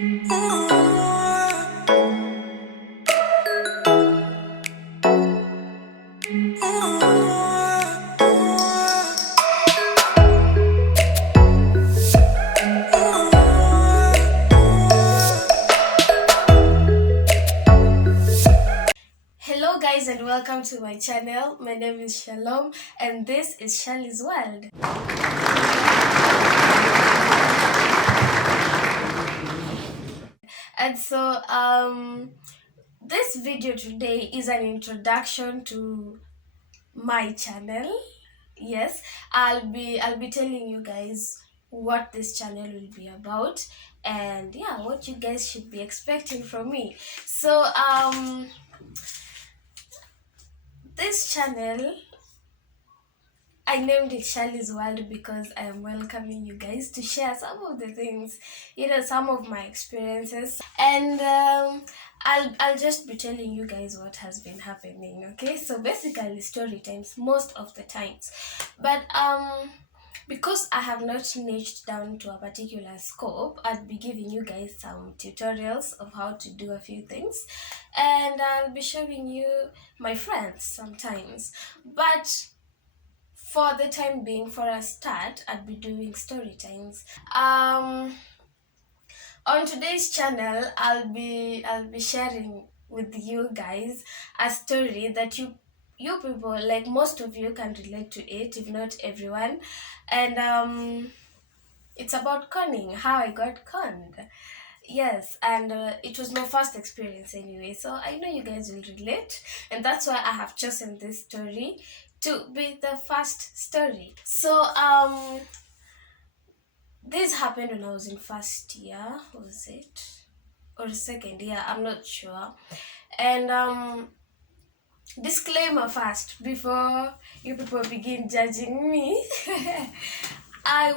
Hello guys and welcome to my channel. My name is Shalom and this is Shali's World. And so this video today is an introduction to my channel. Yes, I'll be telling you guys what this channel will be about and yeah, what you guys should be expecting from me. So this channel, I named it Shali's World because I am welcoming you guys to share some of the things, some of my experiences, and I'll just be telling you guys what has been happening. Okay, so basically story times most of the times, but because I have not niched down to a particular scope, I'll be giving you guys some tutorials of how to do a few things, and I'll be showing you my friends sometimes, but for the time being, for a start, I'd be doing story times. On today's channel, I'll be sharing with you guys a story that you people, like most of you, can relate to it, if not everyone, and it's about conning, how I got conned. Yes, and it was my first experience anyway, so I know you guys will relate, and that's why I have chosen this story to be the first story. So this happened when I was in first year, was it? Or second year, I'm not sure. And disclaimer first before you people begin judging me. I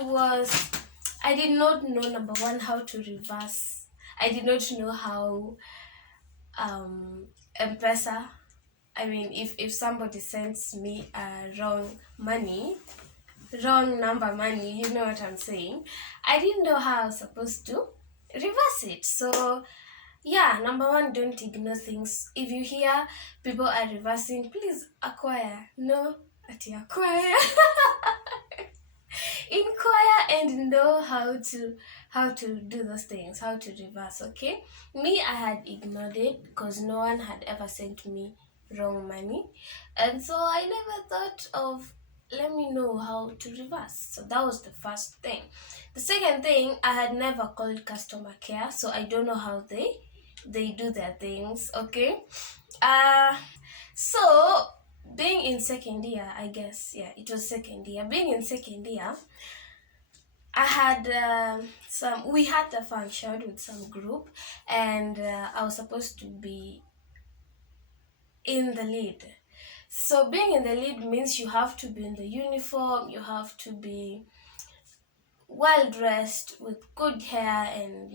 did not know, number one, how to reverse. I did not know how M-Pesa, I mean, if somebody sends me wrong number money, you know what I'm saying. I didn't know how I was supposed to reverse it. So yeah, number one, don't ignore things. If you hear people are reversing, please acquire. No, at acquire. Inquire and know how to do those things, how to reverse. Okay, me, I had ignored it because no one had ever sent me wrong money, and so I never thought of, let me know how to reverse. So that was the first thing. The second thing, I had never called customer care, so I don't know how they do their things. Okay, uh so being in second year, I guess, yeah, it was second year. Being in second year, I had we had a function with some group, and I was supposed to be in the lead. So being in the lead means you have to be in the uniform, you have to be well dressed with good hair, and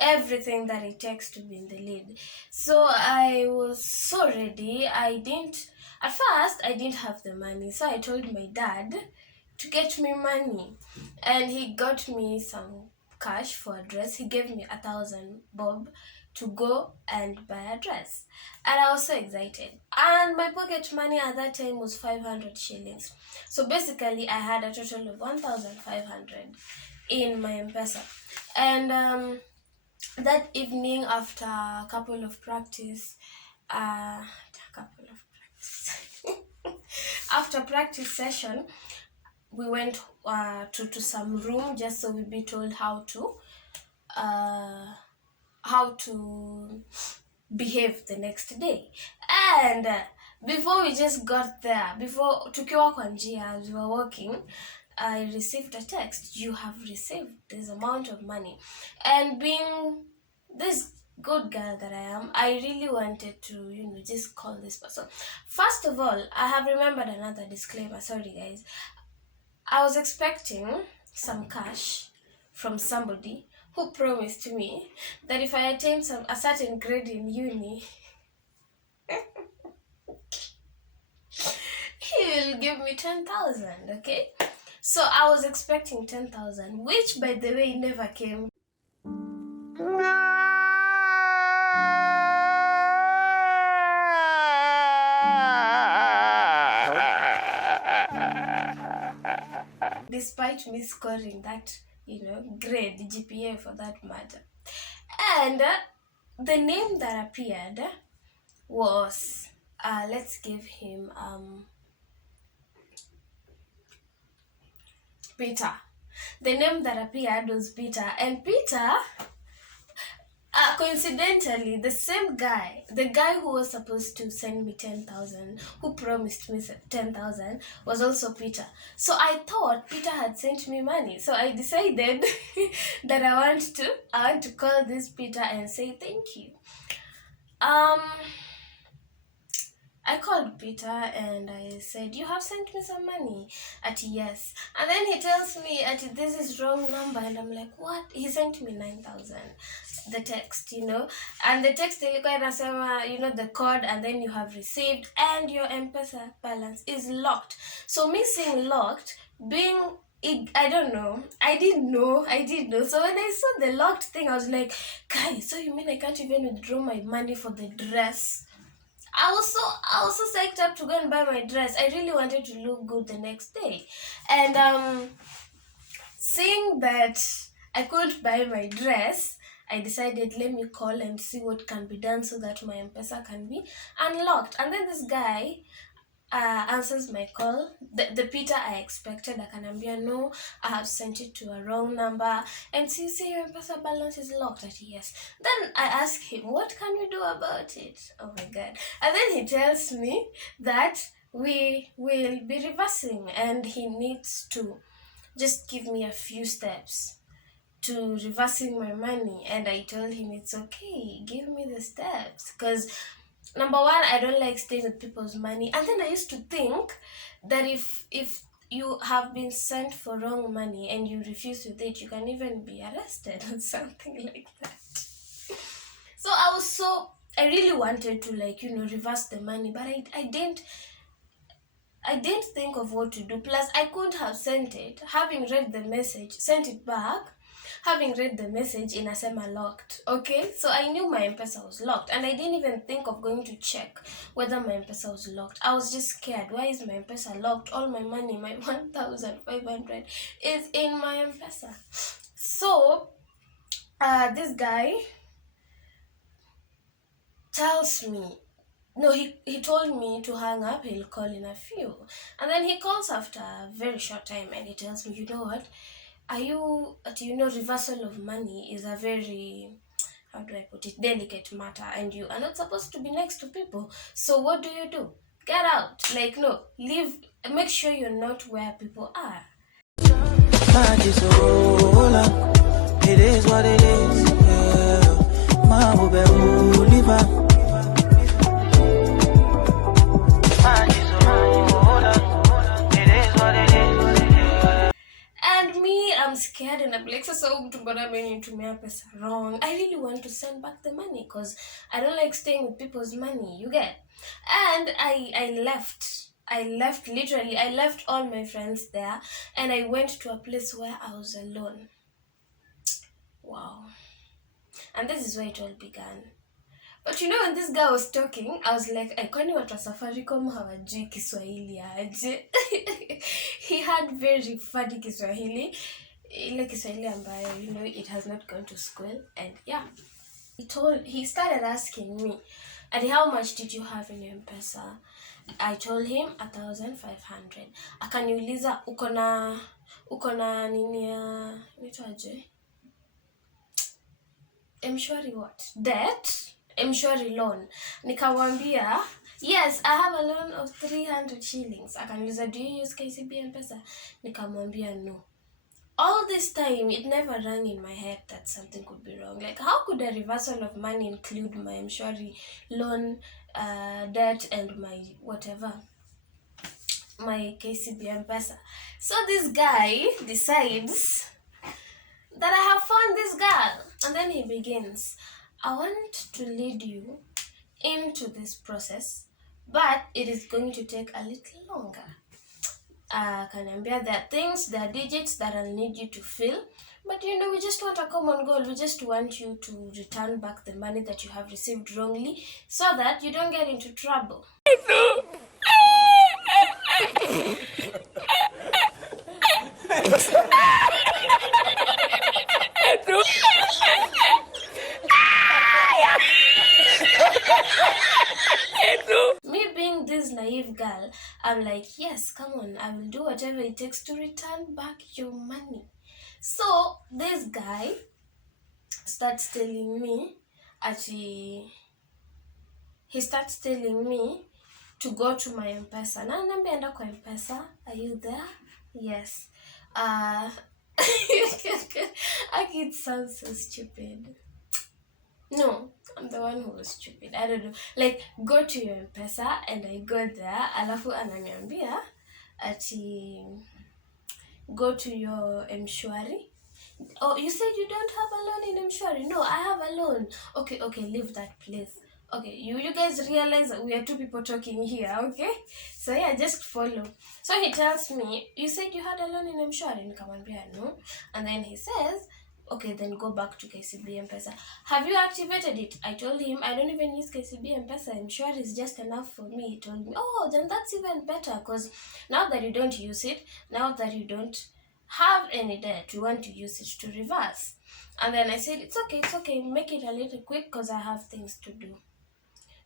everything that it takes to be in the lead. So I was so ready. At first I didn't have the money, so I told my dad to get me money, and he got me some cash for a dress. He gave me 1,000 bob to go and buy a dress, and I was so excited. And my pocket money at that time was 500 shillings. So basically, I had a total of 1,500 in my M-Pesa. And that evening, after a couple of practice, after practice session, we went to some room just so we'd be told how to behave the next day. And before we just got there, before tukiwa kwa njia, as we were walking, I received a text, you have received this amount of money. And being this good girl that I am, I really wanted to just call this person. First of all, I have remembered another disclaimer. Sorry guys, I was expecting some cash from somebody who promised me that if I attain a certain grade in uni, he will give me 10,000. Okay, so I was expecting 10,000, which by the way never came. despite me scoring that, grade, GPA for that matter. And the name that appeared was, let's give him Peter. The name that appeared was Peter, and Peter, coincidentally, the same guy, the guy who was supposed to send me 10,000, who promised me 10,000, was also Peter. So I thought Peter had sent me money. So I decided that I want to call this Peter and say thank you. I called Peter and I said, "You have sent me some money." Yes. And then he tells me, "This is wrong number." And I'm like, "What?" He sent me 9,000. The text, And the text ilikuwa inasema, the code, and then you have received and your M-Pesa balance is locked. So me saying locked, I don't know. I didn't know. So when I saw the locked thing, I was like, "Guys, so you mean I can't even withdraw my money for the dress?" I was so psyched up to go and buy my dress. I really wanted to look good the next day. And seeing that I couldn't buy my dress, I decided, let me call and see what can be done so that my M-Pesa can be unlocked. And then this guy answers my call. The Peter I expected, akaniambia, "No, I have sent it to a wrong number, and so you see your M-Pesa balance is locked." Yes. Then I ask him, "What can we do about it?" Oh my God. And then he tells me that we will be reversing and he needs to just give me a few steps to reversing my money. And I told him, it's okay, give me the steps, because number one, I don't like staying with people's money. And then I used to think that if you have been sent for wrong money and you refuse with it, you can even be arrested or something like that. So I really wanted to reverse the money, but I didn't think of what to do. Plus, I couldn't have sent it, having read the message, sent it back, having read the message inasema locked. Okay, so I knew my M-Pesa was locked, and I didn't even think of going to check whether my M-Pesa was locked. I was just scared. Why is my M-Pesa locked? All my money, my 1,500, is in my M-Pesa. So this guy tells me, no, he told me to hang up, he'll call in a few. And then he calls after a very short time and he tells me, "You know what? Reversal of money is a very, how do I put it, delicate matter, and you are not supposed to be next to people. So what do? Get out. No, leave, make sure you're not where people are." It is what it is. I'm scared and I'm like, so pesa wrong. I really want to send back the money because I don't like staying with people's money, you get. And I left literally. I left all my friends there and I went to a place where I was alone. Wow. And this is where it all began. But when this guy was talking, I was like, kwani watu wa Safaricom hawajui Kiswahili aje? He had very funny Kiswahili. Ile Kiswahili ambayo, it has not gone to school. And yeah, he started asking me, "And how much did you have in your M-Pesa?" I told him 1,500. Akaniuliza, uko na nini ya nitwaje? M-Shwari what? Debt? M-Shwari loan. Nikamwambia, "Yes, I have a loan of 300 shillings. Akaniuliza, "Do you use KCB M-Pesa?" Nikamwambia, "No." All this time, it never rang in my head that something could be wrong. How could a reversal of money include my M-Shwari loan, debt, and my whatever, my KCB M-Pesa? So this guy decides that I have found this girl. And then he begins, "I want to lead you into this process, but it is going to take a little longer. There are things, there are digits that I'll need you to fill. But we just want a common goal. We just want you to return back the money that you have received wrongly so that you don't get into trouble." Me being this naive girl, I'm like, yes, come on, I will do whatever it takes to return back your money. So this guy starts telling me, actually, he starts telling me to go to my M-Pesa. Na naambia enda kwa M-Pesa. Are you there? Yes. It sounds so stupid. No, I'm the one who was stupid. I don't know. Like, go to your M-Pesa, and I go there. Alafu ananiambia ati go to your M-Shwari. Oh, you said you don't have a loan in M-Shwari? No, I have a loan. Okay, leave that place. Okay, you guys realize that we are two people talking here, okay? So yeah, just follow. So he tells me, you said you had a loan in M-Shwari? Nikamwambia no. And then he says, okay, then go back to KCB M-Pesa. Have you activated it? I told him I don't even use KCB M-Pesa. M-Shwari is just enough for me. He told me, oh, then that's even better, because now that you don't use it, now that you don't have any debt, you want to use it to reverse. And then I said, it's okay, make it a little quick because I have things to do.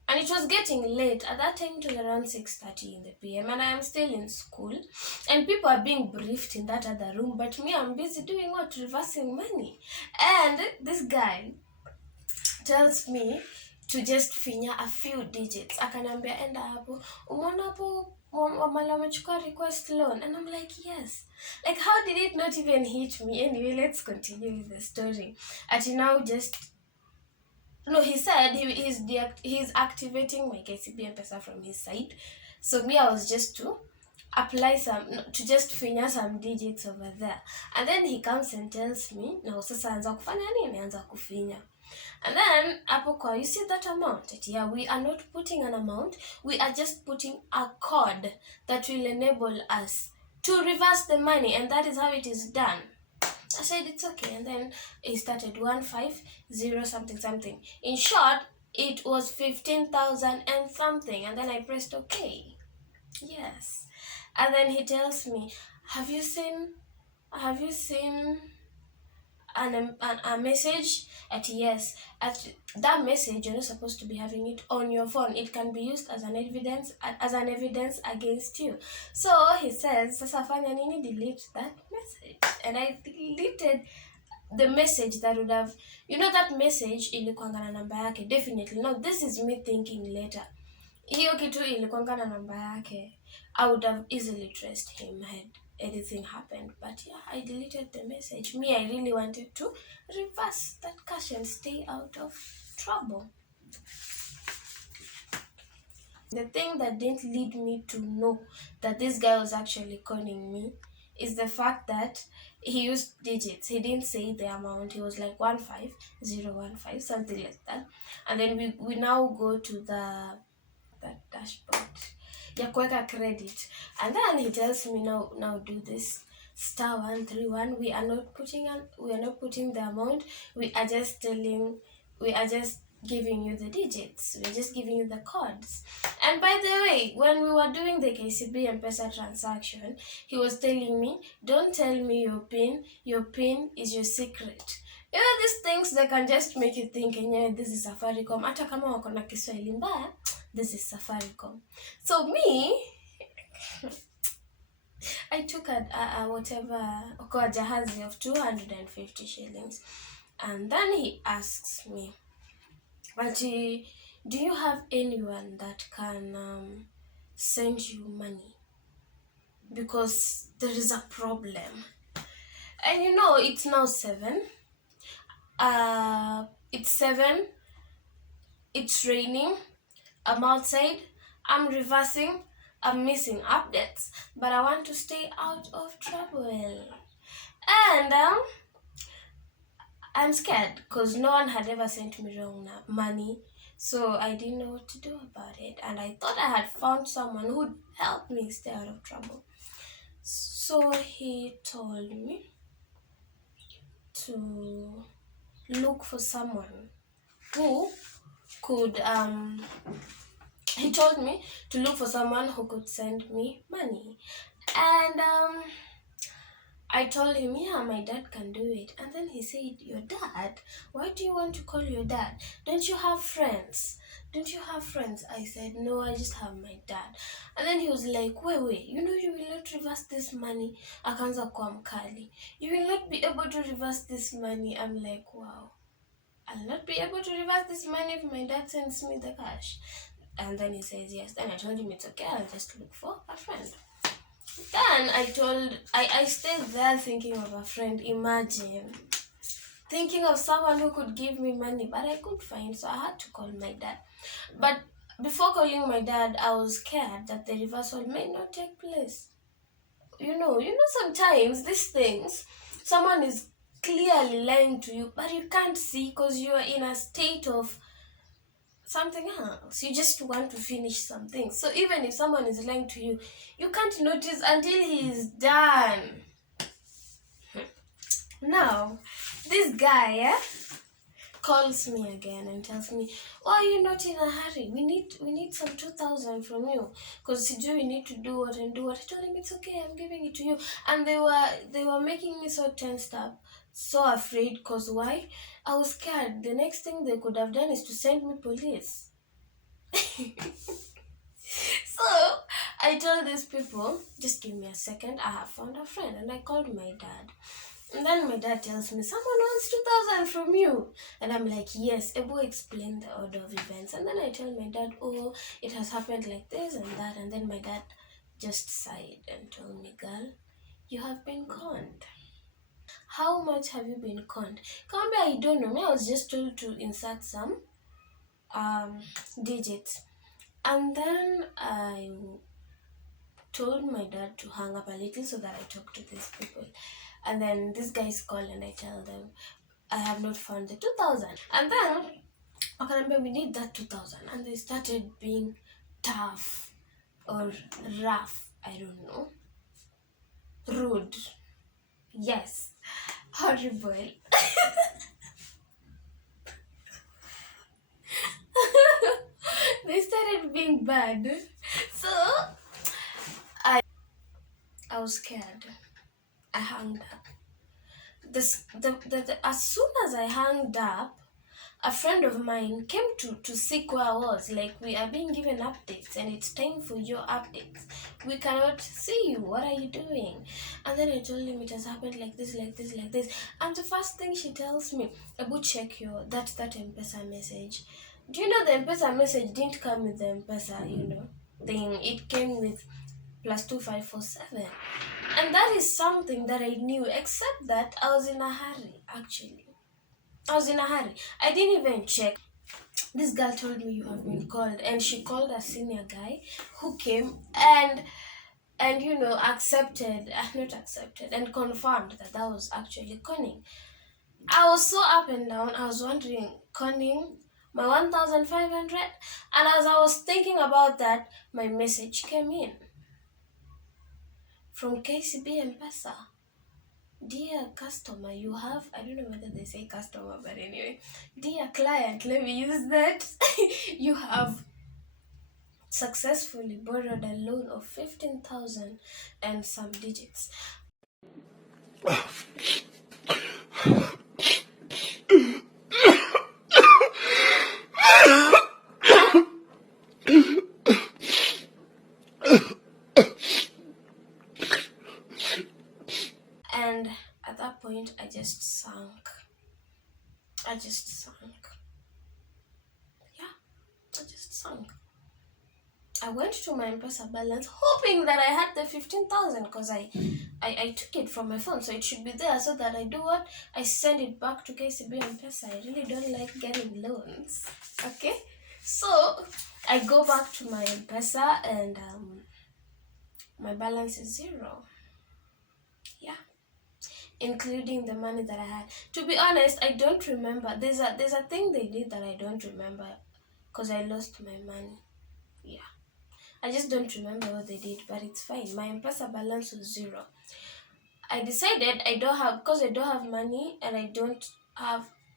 And it was getting late. At that time, it was around 6:30 in the PM, and I am still in school. And people are being briefed in that other room, but me, I'm busy doing what? Reversing money. And this guy tells me to just finya a few digits. Akanambia enda hapo, umeona hapo wamala wamechukua request loan? And I'm like, yes. Like, how did it not even hit me? Anyway, let's continue with the story. Ati now just... No, he said he's activating my KCB M-Pesa from his side. So me, I was just to apply to just finya some digits over there. And then he comes and tells me, na sasa anza kufanya nini? Anza kufinya. And then hapo kwa, you see that amount? Yeah, we are not putting an amount. We are just putting a code that will enable us to reverse the money, and that is how it is done. I said it's okay, and then it started 150 something. In short, it was 15,000 and something, and then I pressed okay. Yes, and then he tells me, have you seen a message? At yes, at that message, you're not supposed to be having it on your phone. It can be used as an evidence against you. So he says, sasa fanya nini, delete that message. And I deleted the message that would have, that message ilikuanga na namba yake. Definitely. No, this is me thinking later. Hiyo kitu ilikuanga na namba yake. I would have easily traced him had anything happened. But yeah, I deleted the message. Me, I really wanted to reverse that cash and stay out of trouble. The thing that didn't lead me to know that this guy was actually conning me is the fact that he used digits. He didn't say the amount. He was like 15015, something like that. And then we now go to that dashboard. Ya kuweka credit. And then he tells me now do this *131. We are not putting the amount. We are just giving you the digits. We're just giving you the codes. And by the way, when we were doing the KCB M-Pesa transaction, he was telling me, don't tell me your PIN. Your PIN is your secret. These things, they can just make you think, this is Safaricom. Hata kama wako na Kiswahili mbaya, this is Safaricom. So me, I took a whatever, a jahazi of 250 shillings. And then he asks me, but do you have anyone that can send you money? Because there is a problem. And it's now 7. It's 7. It's raining. I'm outside. I'm reversing. I'm missing updates. But I want to stay out of trouble. And I'm scared because no one had ever sent me wrong money. So I didn't know what to do about it. And I thought I had found someone who would help me stay out of trouble. So he told me to look for someone who could send me money. And I told him, yeah, my dad can do it. And then he said, your dad? Why do you want to call your dad? Don't you have friends? Don't you have friends? I said, no, I just have my dad. And then he was like, wait, you know you will not reverse this money. Akaanza kuwa mkali. You will not be able to reverse this money. I'm like, wow. I'll not be able to reverse this money if my dad sends me the cash. And then he says yes. Then I told him it's okay, I'll just look for a friend. Then I stayed there thinking of a friend. Imagine thinking of someone who could give me money, but I couldn't find, so I had to call my dad. But before calling my dad, I was scared that the reversal may not take place. Sometimes these things, someone is clearly lying to you, but you can't see because you are in a state of something else. You just want to finish something. So even if someone is lying to you, you can't notice until he is done. Now, this guy, calls me again and tells me, "Why are you not in a hurry? We need some 2,000 from you, because we need to do what and do what." I told him it's okay. I'm giving it to you, and they were making me so tensed up, so afraid. Cause why? I was scared. The next thing they could have done is to send me police. So I told these people, just give me a second. I have found a friend, and I called my dad. And then my dad tells me, someone wants 2,000 from you. And I'm like, yes, Ebo explained the order of events. And then I tell my dad, oh, it has happened like this and that. And then my dad just sighed and told me, girl, you have been conned. How much have you been conned? Come I don't know. Me, I was just told to insert some um digits. And then I told my dad to hang up a little so that I talk to these people. And then these guys call and I tell them, I have not found the 2,000. And then, okay, remember we need that 2,000. And they started being tough or rough. I don't know. Rude. Yes. Horrible. They started being bad. So I was scared. I hung up. As soon as I hung up, a friend of mine came to seek where I was. Like, we are being given updates and it's time for your updates. We cannot see you. What are you doing? And then I told him it has happened like this, like this, like this. And the first thing she tells me, Abu, check that M-Pesa message. Do you know the M-Pesa message didn't come with the M-Pesa, thing? It came with +2547. And that is something that I knew, except that I was in a hurry, actually. I was in a hurry. I didn't even check. This girl told me you have been called, and she called a senior guy who came and accepted, not accepted, and confirmed that was actually conning. I was so up and down. I was wondering, conning my 1,500, and as I was thinking about that, my message came in from KCB M-Pesa. Dear customer, you have, I don't know whether they say customer, but anyway, dear client, let me use that. You have successfully borrowed a loan of 15,000 and some digits. And at that point, I just sank. Yeah, I just sank. I went to my M-Pesa balance hoping that I had the 15,000, because I took it from my phone, so it should be there, so that I do what? I send it back to KCB M-Pesa. I really don't like getting loans. Okay? So I go back to my M-Pesa and my balance is 0. Yeah. Including the money that I had. To be honest, I don't remember. There's a thing they did that I don't remember, because I lost my money. Yeah. I just don't remember what they did, but it's fine. My M-Pesa balance was 0. I decided because I don't have money and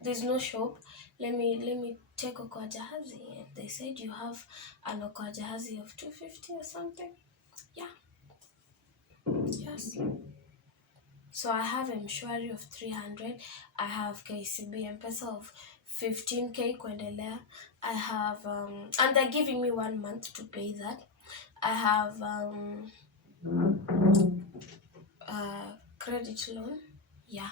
there's no shop. Let me take Okoa Jahazi. And they said you have an Okoa Jahazi of 250 or something. Yeah. Yes. So I have mshwari of 300. I have KCB M-Pesa of 15k kuendelea. I have and they're giving me 1 month to pay that. I have credit loan. Yeah.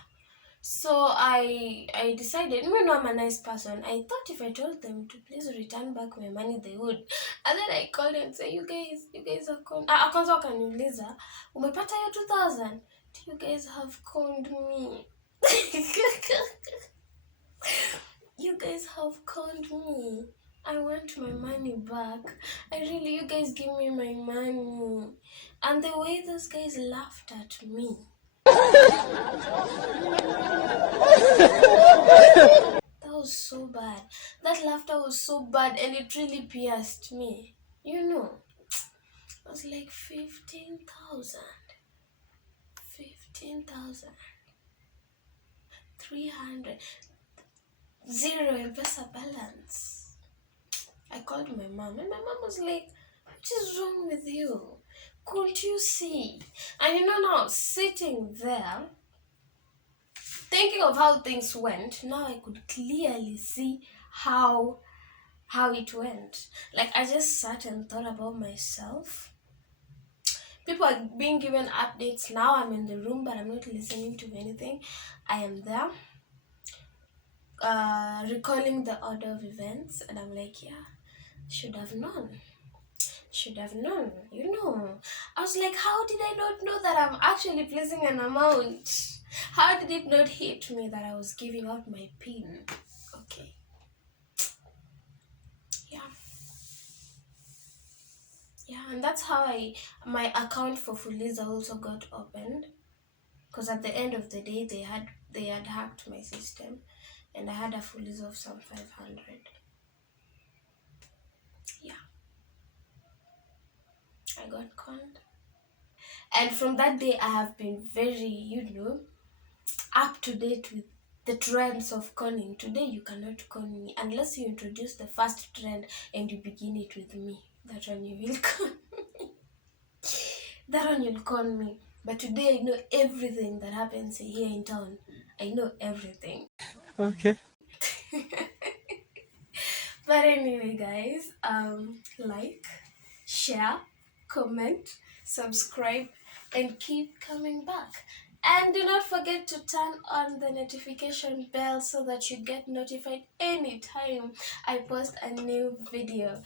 So I decided, you know, I'm a nice person. I thought if I told them to please return back my money, they would. And then I called and say, you guys are con. Kwanza wakaniuliza, umepata hiyo 2000? You guys have conned me. You guys have conned me. I want my money back. You guys give me my money. And the way those guys laughed at me. That was so bad. That laughter was so bad and it really pierced me. You know, I was like 15,000. 15,000. 300. Zero M-Pesa balance. I called my mom and my mom was like, what is wrong with you? Couldn't you see? And you know, now sitting there, thinking of how things went, now I could clearly see how it went. Like, I just sat and thought about myself. People are being given updates. Now I'm in the room, but I'm not listening to anything. I am there, recalling the order of events, and I'm like, yeah, should have known. Should have known. You know, I was like, how did I not know that I'm actually placing an amount? How did it not hit me that I was giving out my PIN? Okay. Yeah. Yeah, and that's how my account for Fuliza also got opened. Because at the end of the day, they had hacked my system, and I had a Fuliza of some 500. Yeah, I got conned. And from that day, I have been very, up to date with the trends of conning. Today, you cannot con me unless you introduce the first trend and you begin it with me. That one you will con. That one you'll con me. But today, I know everything that happens here in town. I know everything. Okay. But anyway, guys, like, share, comment, subscribe, and keep coming back. And do not forget to turn on the notification bell so that you get notified anytime I post a new video.